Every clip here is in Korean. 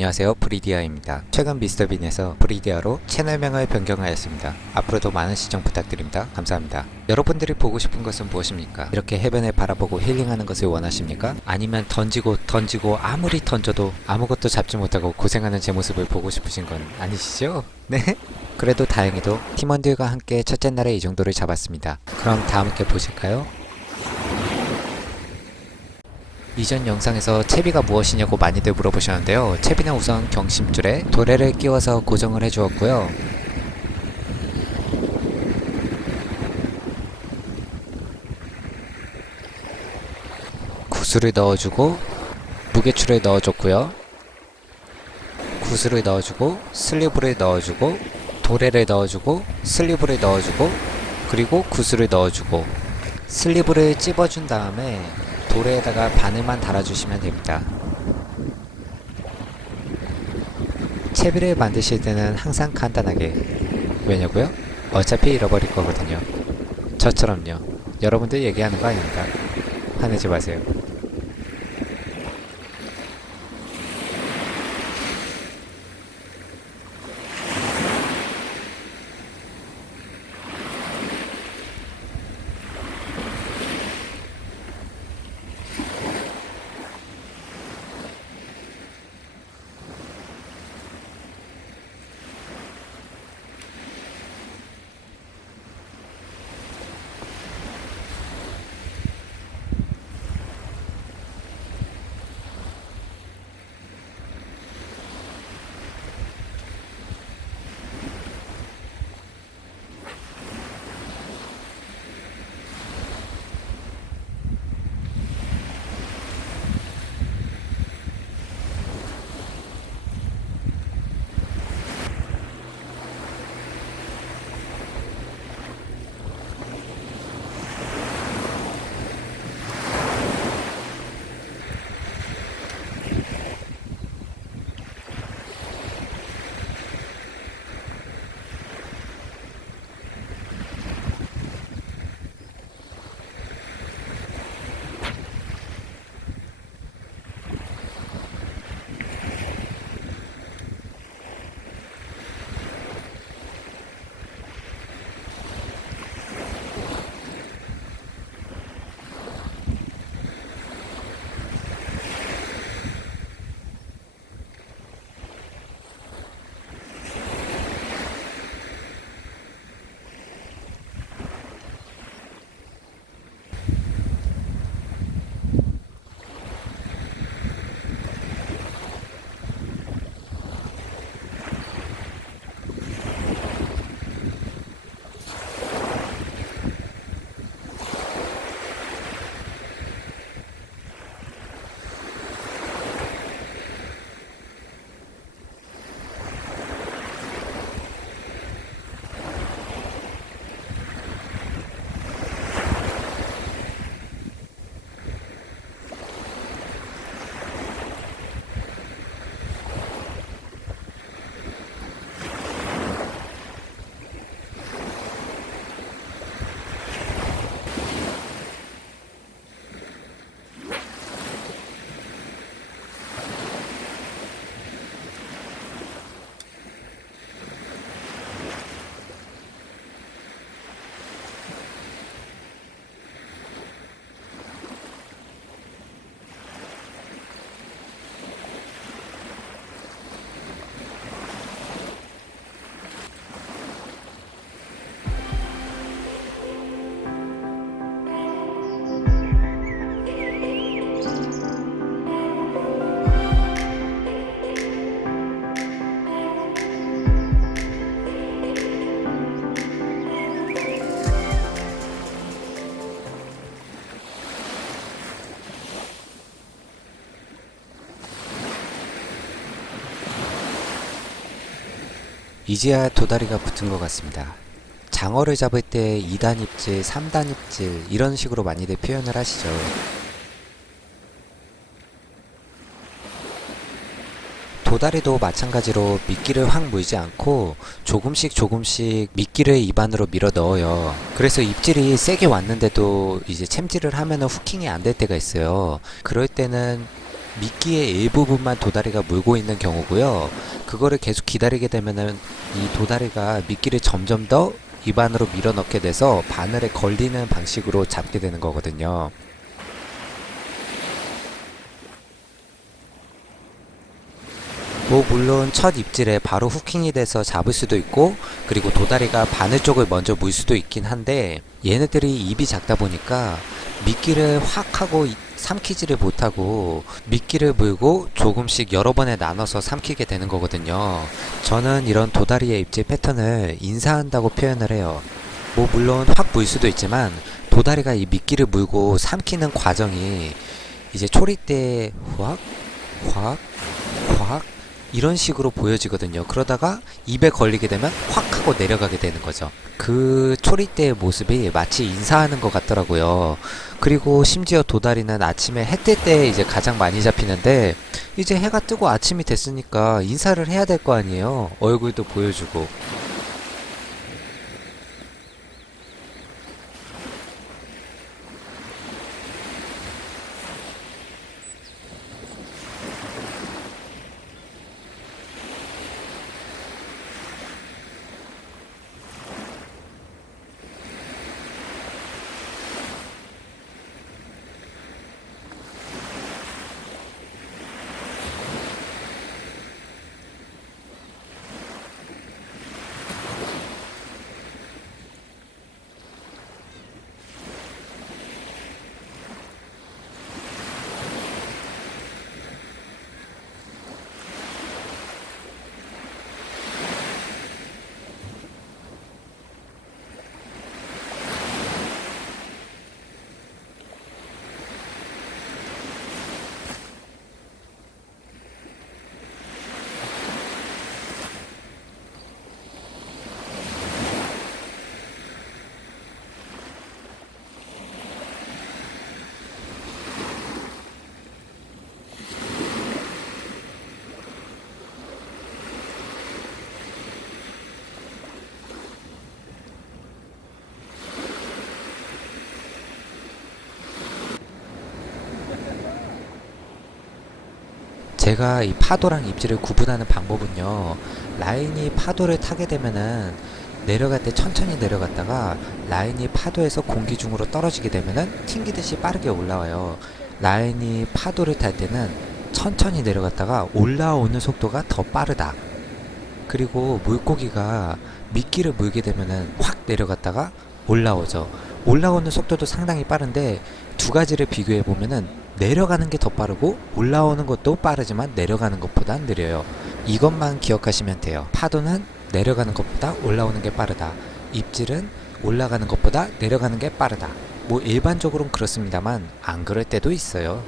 안녕하세요. 브리디아입니다. 최근 미스터빈에서 브리디아로 채널명을 변경하였습니다. 앞으로도 많은 시청 부탁드립니다. 감사합니다. 여러분들이 보고 싶은 것은 무엇입니까? 이렇게 해변을 바라보고 힐링하는 것을 원하십니까? 아니면 던지고 던지고 아무리 던져도 아무것도 잡지 못하고 고생하는 제 모습을 보고 싶으신 건 아니시죠? 네? 그래도 다행히도 팀원들과 함께 첫째 날에 이 정도를 잡았습니다. 그럼 다 함께 보실까요 이전 영상에서 채비가 무엇이냐고 많이들 물어보셨는데요. 채비는 우선 경심줄에 도래를 끼워서 고정을 해주었고요. 구슬을 넣어주고 무게추를 넣어줬고요. 구슬을 넣어주고 슬리브를 넣어주고 도래를 넣어주고 슬리브를 넣어주고 그리고 구슬을 넣어주고 슬리브를 찝어준 다음에 도래에다가 바늘만 달아주시면 됩니다. 채비를 만드실 때는 항상 간단하게 왜냐고요? 어차피 잃어버릴 거거든요. 저처럼요. 여러분들 얘기하는 거 아닙니다. 화내지 마세요. 이제야 도다리가 붙은 것 같습니다. 장어를 잡을 때 2단 입질, 3단 입질 이런 식으로 많이들 표현을 하시죠. 도다리도 마찬가지로 미끼를 확 물지 않고 조금씩 조금씩 미끼를 입안으로 밀어 넣어요. 그래서 입질이 세게 왔는데도 이제 챔질을 하면은 후킹이 안 될 때가 있어요. 그럴 때는 미끼의 일부분만 도다리가 물고 있는 경우고요. 그거를 계속 기다리게 되면은 이 도다리가 미끼를 점점 더 입안으로 밀어 넣게 돼서 바늘에 걸리는 방식으로 잡게 되는 거거든요. 뭐 물론 첫 입질에 바로 후킹이 돼서 잡을 수도 있고 그리고 도다리가 바늘 쪽을 먼저 물 수도 있긴 한데 얘네들이 입이 작다 보니까 미끼를 확 하고 이- 삼키지를 못하고 미끼를 물고 조금씩 여러 번에 나눠서 삼키게 되는 거거든요. 저는 이런 도다리의 입질 패턴을 인사한다고 표현을 해요. 뭐 물론 확 물 수도 있지만 도다리가 이 미끼를 물고 삼키는 과정이 이제 초리 때 확, 확, 확 이런 식으로 보여지거든요. 그러다가 입에 걸리게 되면 확 하고 내려가게 되는 거죠. 그 초리 때의 모습이 마치 인사하는 것 같더라고요. 그리고 심지어 도다리는 아침에 해 뜰 때 이제 가장 많이 잡히는데 이제 해가 뜨고 아침이 됐으니까 인사를 해야 될 거 아니에요. 얼굴도 보여주고. 제가 이 파도랑 입질을 구분하는 방법은요. 라인이 파도를 타게 되면은 내려갈 때 천천히 내려갔다가 라인이 파도에서 공기 중으로 떨어지게 되면은 튕기듯이 빠르게 올라와요. 라인이 파도를 탈 때는 천천히 내려갔다가 올라오는 속도가 더 빠르다. 그리고 물고기가 미끼를 물게 되면은 확 내려갔다가 올라오죠. 올라오는 속도도 상당히 빠른데 두 가지를 비교해 보면은 내려가는 게 더 빠르고 올라오는 것도 빠르지만 내려가는 것보다 느려요. 이것만 기억하시면 돼요. 파도는 내려가는 것보다 올라오는 게 빠르다. 입질은 올라가는 것보다 내려가는 게 빠르다. 뭐 일반적으로는 그렇습니다만 안 그럴 때도 있어요.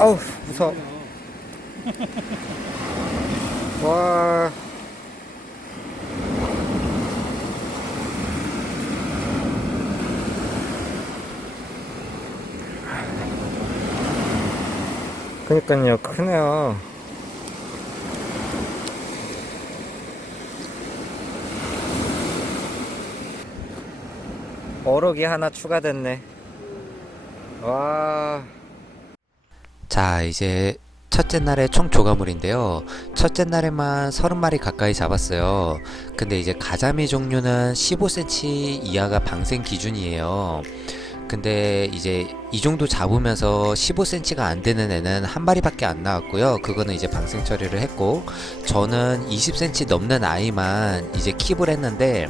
아우 무서워. 와. 그니까요 크네요. 어록이 하나 추가됐네. 와. 자, 이제 첫째 날의 총 조가물인데요. 첫째 날에만 30마리 가까이 잡았어요. 근데 이제 가자미 종류는 15cm 이하가 방생 기준이에요. 근데 이제 이 정도 잡으면서 15cm가 안 되는 애는 한 마리밖에 안 나왔고요. 그거는 이제 방생 처리를 했고, 저는 20cm 넘는 아이만 이제 킵을 했는데,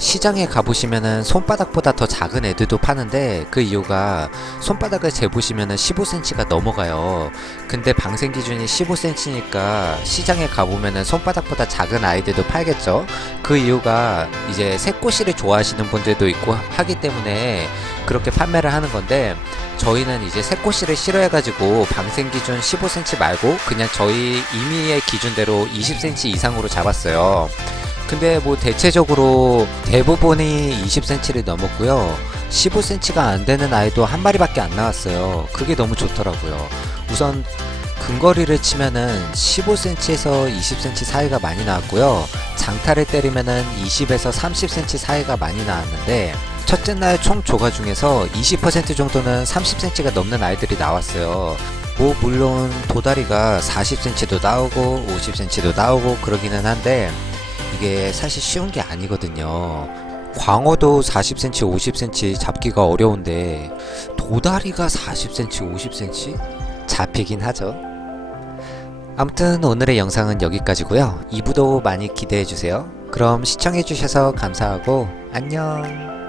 시장에 가보시면은 손바닥보다 더 작은 애들도 파는데 그 이유가 손바닥을 재보시면은 15cm가 넘어가요. 근데 방생 기준이 15cm니까 시장에 가보면은 손바닥보다 작은 아이들도 팔겠죠. 그 이유가 이제 새꼬시를 좋아하시는 분들도 있고 하기 때문에 그렇게 판매를 하는 건데 저희는 이제 새꼬시를 싫어해가지고 방생 기준 15cm 말고 그냥 저희 임의의 기준대로 20cm 이상으로 잡았어요. 근데 뭐 대체적으로 대부분이 20cm를 넘었고요. 15cm가 안 되는 아이도 한 마리밖에 안 나왔어요. 그게 너무 좋더라고요. 우선 근거리를 치면은 15cm에서 20cm 사이가 많이 나왔고요. 장타를 때리면은 20에서 30cm 사이가 많이 나왔는데 첫째 날 총 조가 중에서 20% 정도는 30cm가 넘는 아이들이 나왔어요. 뭐 물론 도다리가 40cm도 나오고 50cm도 나오고 그러기는 한데 이게 사실 쉬운 게 아니거든요. 광어도 40cm, 50cm 잡기가 어려운데 도다리가 40cm, 50cm 잡히긴 하죠. 아무튼 오늘의 영상은 여기까지고요. 2부도 많이 기대해 주세요. 그럼 시청해 주셔서 감사하고 안녕.